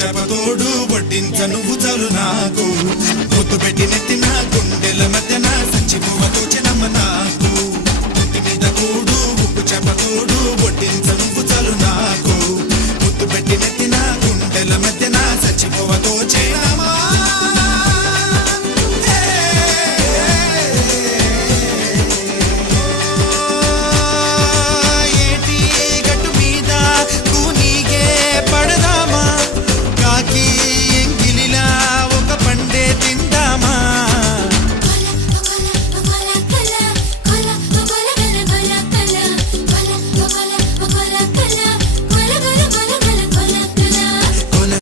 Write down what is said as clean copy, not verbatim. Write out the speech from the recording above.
చేపతోడు వడ్డించ నువ్వు చాలు నాకు ముద్దు పెట్టి నెత్తిన గుండెల మధ్యన సంచి పువ్వతో